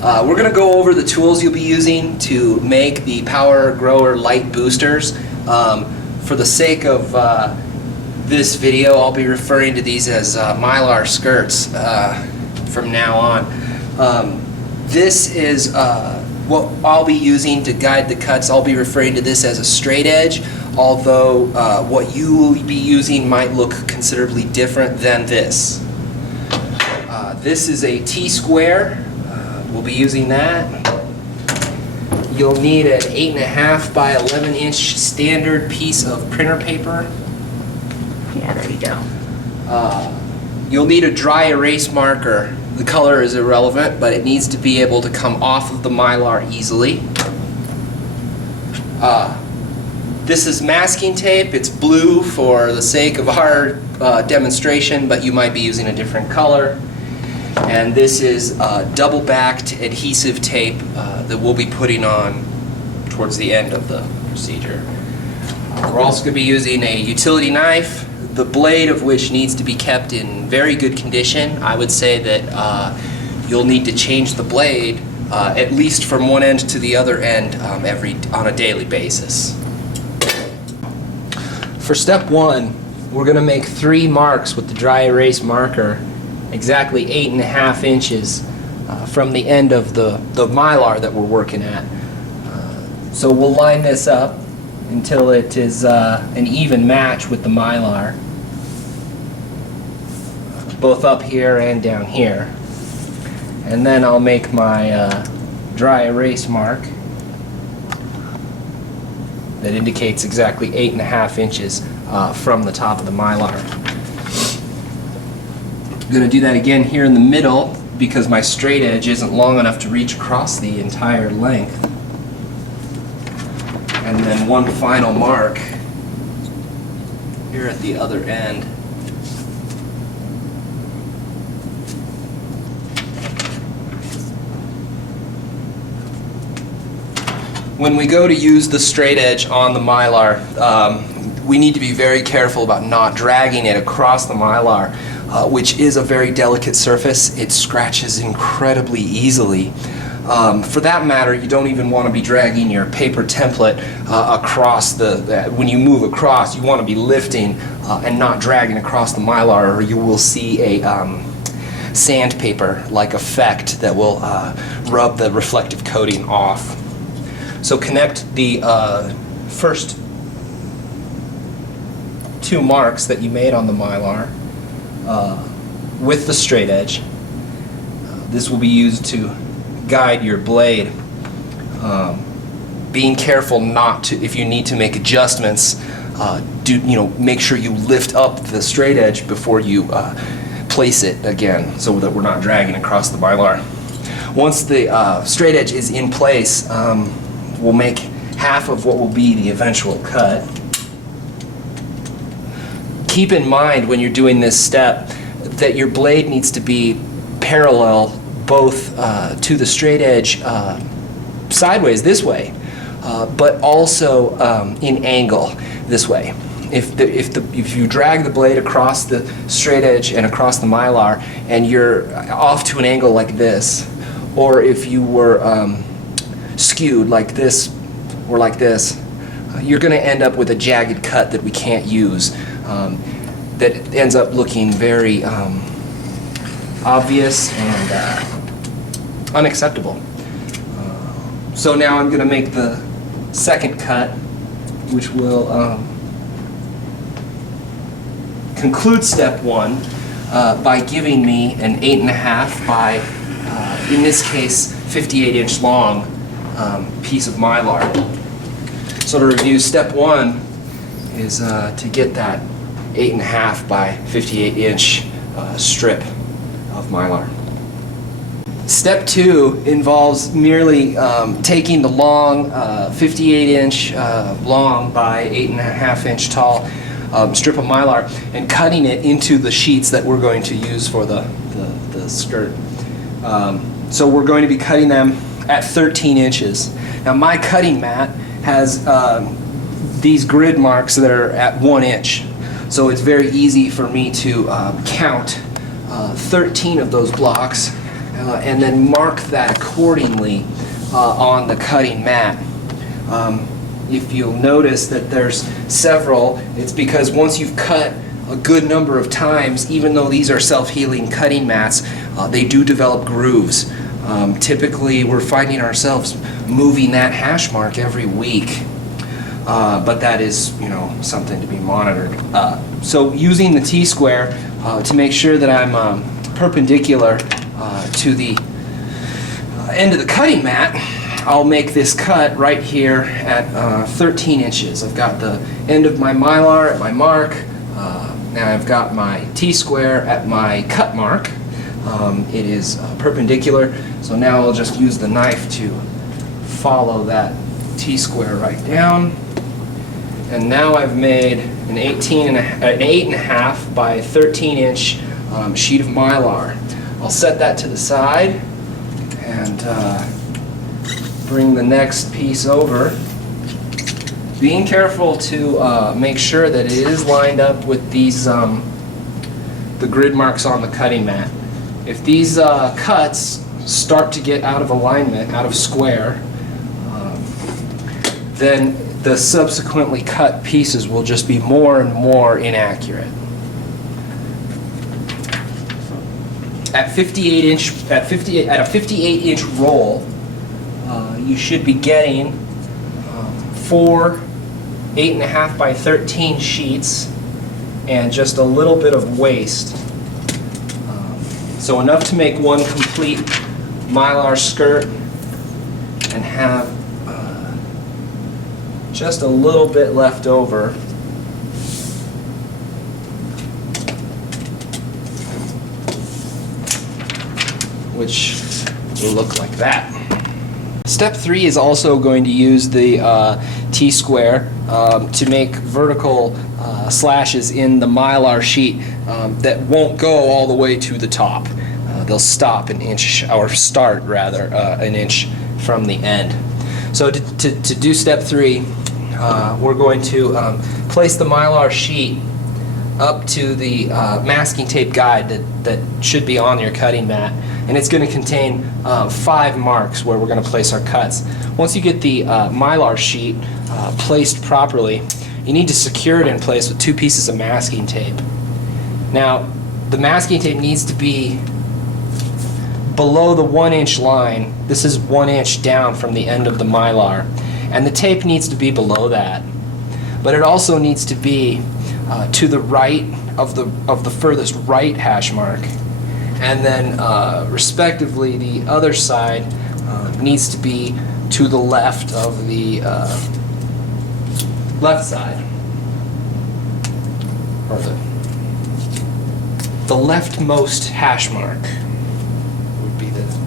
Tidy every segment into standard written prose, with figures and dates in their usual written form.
We're going to go over the tools you'll be using to make the Power Grower light boosters. For the sake of this video, I'll be referring to these as Mylar skirts from now on. This is what I'll be using to guide the cuts. I'll be referring to this as a straight edge, although what you will be using might look considerably different than this. This is a T-square. We'll be using that. You'll need an 8.5 by 11 inch standard piece of printer paper. Yeah, there you go. You'll need a dry erase marker. The color is irrelevant, but it needs to be able to come off of the Mylar easily. This is masking tape. It's blue for the sake of our demonstration, but you might be using a different color. And this is double-backed adhesive tape that we'll be putting on towards the end of the procedure. We're also going to be using a utility knife, the blade of which needs to be kept in very good condition. I would say that you'll need to change the blade at least from one end to the other end on a daily basis. For step one, we're going to make 3 marks with the dry erase marker, exactly 8.5 inches from the end of the Mylar that we're working at. So we'll line this up until it is an even match with the Mylar, both up here and down here. And then I'll make my dry erase mark that indicates exactly 8.5 inches from the top of the Mylar. I'm going to do that again here in the middle because my straight edge isn't long enough to reach across the entire length. And then one final mark here at the other end. When we go to use the straight edge on the Mylar, we need to be very careful about not dragging it across the Mylar, which is a very delicate surface. It scratches incredibly easily. For that matter, you don't even want to be dragging your paper template across when you move across, you want to be lifting and not dragging across the Mylar, or you will see a sandpaper-like effect that will rub the reflective coating off. So connect the first 2 marks that you made on the Mylar with the straight edge. This will be used to guide your blade. Being careful not to, if you need to make adjustments, make sure you lift up the straight edge before you place it again, so that we're not dragging across the Mylar. Once the straight edge is in place, we'll make half of what will be the eventual cut. Keep in mind when you're doing this step that your blade needs to be parallel both to the straight edge sideways this way, but also in angle this way. If you drag the blade across the straight edge and across the Mylar and you're off to an angle like this, or if you were skewed like this or like this, you're going to end up with a jagged cut that we can't use, that ends up looking very obvious and unacceptable. So now I'm going to make the second cut, which will conclude step 1 by giving me an 8.5 by, in this case, 58-inch long piece of Mylar. So to review, step 1 is to get that 8.5 by 58-inch strip of Mylar. Step 2 involves merely taking the long 58-inch long by 8.5-inch tall strip of Mylar and cutting it into the sheets that we're going to use for the skirt. So we're going to be cutting them at 13 inches. Now my cutting mat has these grid marks that are at 1 inch. So it's very easy for me to count 13 of those blocks and then mark that accordingly on the cutting mat. If you'll notice that there's several, it's because once you've cut a good number of times, even though these are self-healing cutting mats, they do develop grooves. Typically, we're finding ourselves moving that hash mark every week, but that is, something to be monitored. So using the T-square to make sure that I'm perpendicular to the end of the cutting mat, I'll make this cut right here at 13 inches. I've got the end of my Mylar at my mark. Now I've got my T-square at my cut mark. It is perpendicular, so now I'll just use the knife to follow that T-square right down. And now I've made an 8.5 by 13 inch sheet of Mylar. I'll set that to the side and bring the next piece over. Being careful to make sure that it is lined up with these the grid marks on the cutting mat. If these cuts start to get out of alignment, out of square, then the subsequently cut pieces will just be more and more inaccurate. At a 58 inch roll, you should be getting 4 8.5 by 13 sheets and just a little bit of waste. So enough to make one complete Mylar skirt and have just a little bit left over. Which will look like that. Step 3 is also going to use the T-square to make vertical slashes in the Mylar sheet that won't go all the way to the top. They'll stop an inch, or start rather, an inch from the end. So to do step 3, we're going to place the Mylar sheet up to the masking tape guide that should be on your cutting mat, and it's going to contain 5 marks where we're going to place our cuts. Once you get the Mylar sheet placed properly, you need to secure it in place with 2 pieces of masking tape. Now, the masking tape needs to be below the 1 inch line. This is 1 inch down from the end of the Mylar, and the tape needs to be below that. But it also needs to be to the right of the furthest right hash mark, and then respectively the other side needs to be to the left of the left side, or the leftmost hash mark would be the.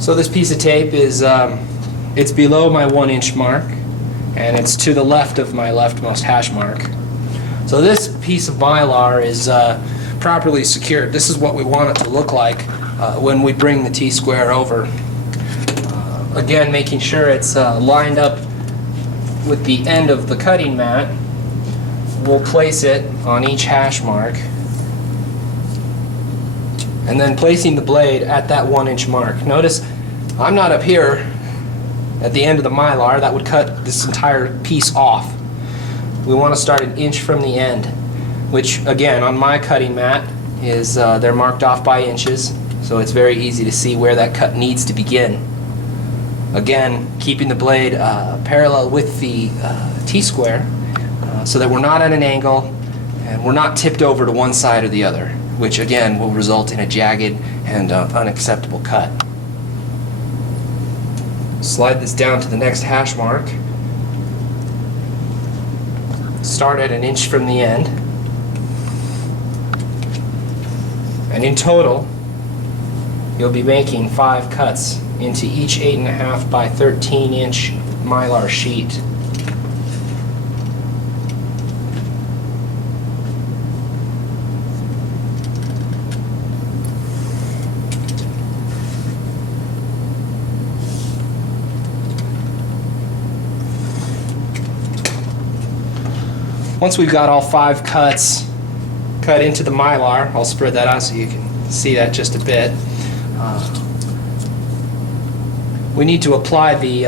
So this piece of tape is, it's below my 1 inch mark, and it's to the left of my leftmost hash mark. So this piece of Mylar is properly secured. This is what we want it to look like when we bring the T-square over. Again, making sure it's lined up with the end of the cutting mat. We'll place it on each hash mark, and then placing the blade at that 1 inch mark. Notice I'm not up here at the end of the Mylar. That would cut this entire piece off. We want to start 1 inch from the end, which again on my cutting mat is they're marked off by inches, so it's very easy to see where that cut needs to begin. Again, keeping the blade parallel with the T-square so that we're not at an angle and we're not tipped over to one side or the other, which again will result in a jagged and unacceptable cut. Slide this down to the next hash mark. Start at 1 inch from the end. And in total, you'll be making 5 cuts into each 8.5 by 13 inch Mylar sheet. Once we've got all 5 cuts cut into the Mylar, I'll spread that out so you can see that just a bit. We need to apply the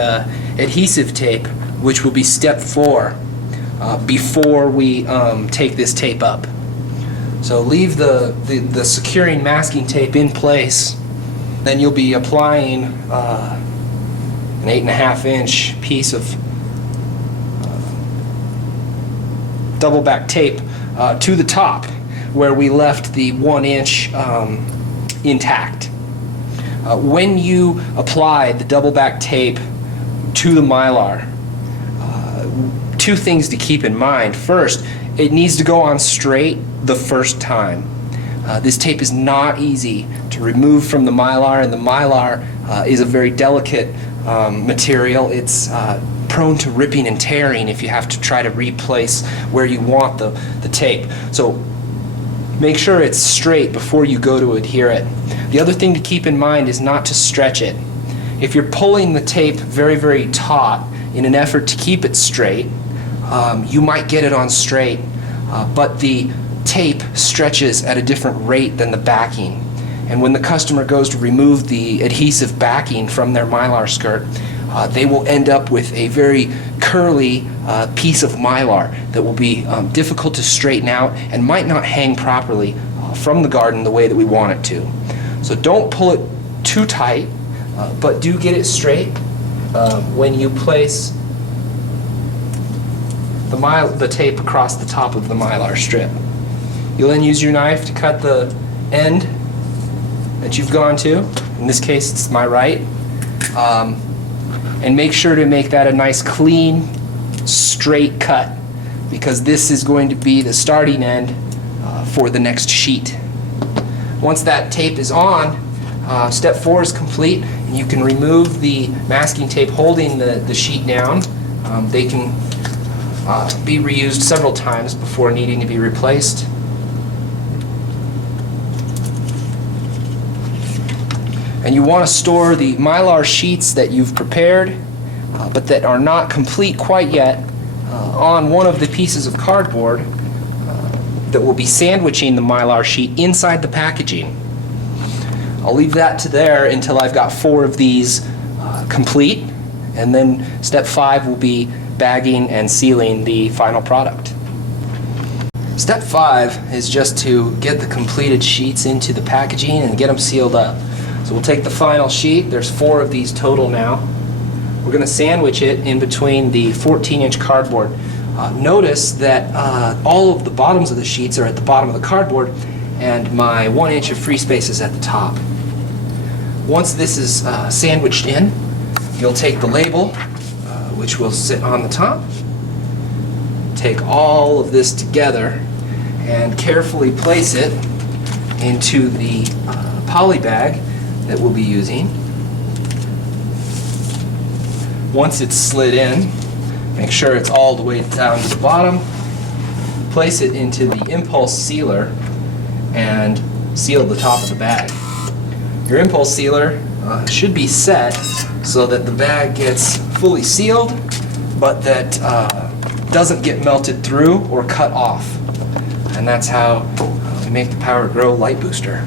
adhesive tape, which will be step 4, before we take this tape up. So leave the securing masking tape in place, then you'll be applying an 8.5-inch piece of double back tape to the top where we left the 1-inch intact. When you apply the double back tape to the Mylar, 2 things to keep in mind. First, it needs to go on straight the first time. This tape is not easy to remove from the Mylar, and the Mylar is a very delicate material. It's prone to ripping and tearing if you have to try to replace where you want the tape. So make sure it's straight before you go to adhere it. The other thing to keep in mind is not to stretch it. If you're pulling the tape very, very taut in an effort to keep it straight, you might get it on straight, but the tape stretches at a different rate than the backing. And when the customer goes to remove the adhesive backing from their Mylar skirt, they will end up with a very curly piece of Mylar that will be difficult to straighten out and might not hang properly from the garden the way that we want it to. So don't pull it too tight, but do get it straight when you place the tape across the top of the Mylar strip. You'll then use your knife to cut the end that you've gone to. In this case, it's my right. And make sure to make that a nice, clean, straight cut, because this is going to be the starting end for the next sheet. Once that tape is on, step 4 is complete, and you can remove the masking tape holding the sheet down. They can be reused several times before needing to be replaced. And you want to store the Mylar sheets that you've prepared, but that are not complete quite yet, on one of the pieces of cardboard that will be sandwiching the Mylar sheet inside the packaging. I'll leave that to there until I've got 4 of these complete, and then step 5 will be bagging and sealing the final product. Step 5 is just to get the completed sheets into the packaging and get them sealed up. So we'll take the final sheet. There's 4 of these total now. We're going to sandwich it in between the 14-inch cardboard. Notice that all of the bottoms of the sheets are at the bottom of the cardboard, and my 1 inch of free space is at the top. Once this is sandwiched in, you'll take the label, which will sit on the top, take all of this together, and carefully place it into the poly bag that we'll be using. Once it's slid in, make sure it's all the way down to the bottom. Place it into the impulse sealer and seal the top of the bag. Your impulse sealer should be set so that the bag gets fully sealed, but that doesn't get melted through or cut off. And that's how we make the Power Grow Light Booster.